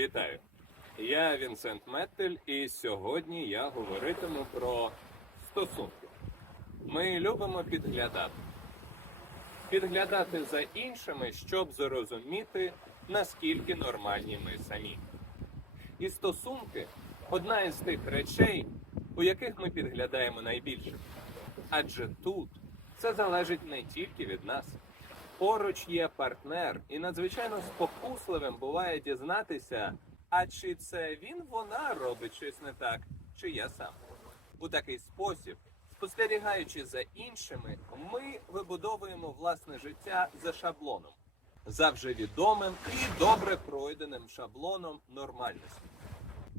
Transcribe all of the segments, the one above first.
Вітаю! Я Вінсент Меттель, і сьогодні я говоритиму про стосунки. Ми любимо підглядати. Підглядати за іншими, щоб зрозуміти, наскільки нормальні ми самі. І стосунки одна із тих речей, у яких ми підглядаємо найбільше. Адже тут це залежить не тільки від нас. Поруч є партнер, і надзвичайно спокусливим буває дізнатися, а чи це він вона робить щось не так, чи я сам. У такий спосіб, спостерігаючи за іншими, ми вибудовуємо власне життя за шаблоном, за вже відомим і добре пройденим шаблоном нормальності.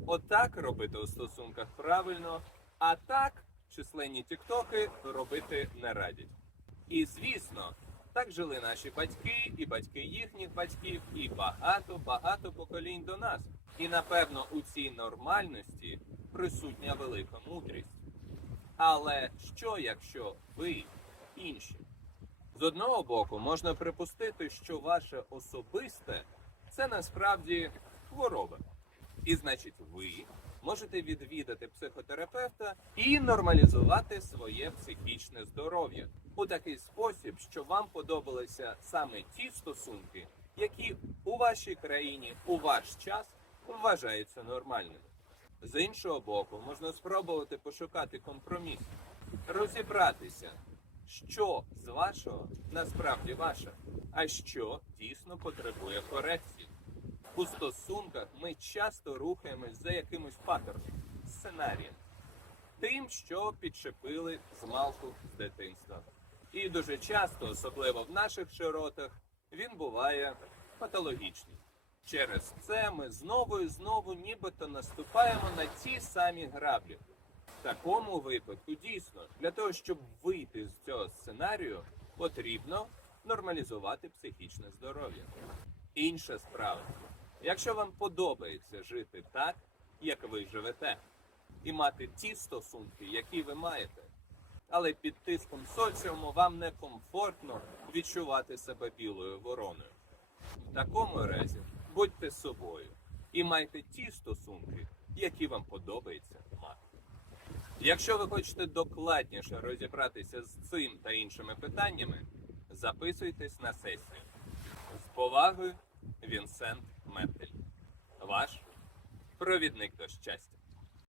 Отак робити у стосунках правильно, а так численні тіктоки робити не радять. І звісно, так жили наші батьки, і батьки їхніх батьків, і багато-багато поколінь до нас. І напевно у цій нормальності присутня велика мудрість. Але що, якщо ви інші? З одного боку, можна припустити, що ваше особисте це насправді хвороба. І значить, ви можете відвідати психотерапевта і нормалізувати своє психічне здоров'я у такий спосіб, що вам подобалися саме ті стосунки, які у вашій країні у ваш час вважаються нормальними. З іншого боку, можна спробувати пошукати компроміс, розібратися, що з вашого насправді ваше, а що дійсно потребує корекції. У стосунках ми часто рухаємось за якимось паттерном, сценарієм, тим, що підчепили з малку з дитинства. І дуже часто, особливо в наших широтах, він буває патологічний. Через це ми знову і знову нібито наступаємо на ті самі граблі. В такому випадку дійсно для того, щоб вийти з цього сценарію, потрібно нормалізувати психічне здоров'я. Інша справа. Якщо вам подобається жити так, як ви живете, і мати ті стосунки, які ви маєте, але під тиском соціуму вам некомфортно відчувати себе білою вороною. В такому разі будьте собою і майте ті стосунки, які вам подобається мати. Якщо ви хочете докладніше розібратися з цим та іншими питаннями, записуйтесь на сесію. З повагою, Вінсент Меттель. Ваш провідник до щастя.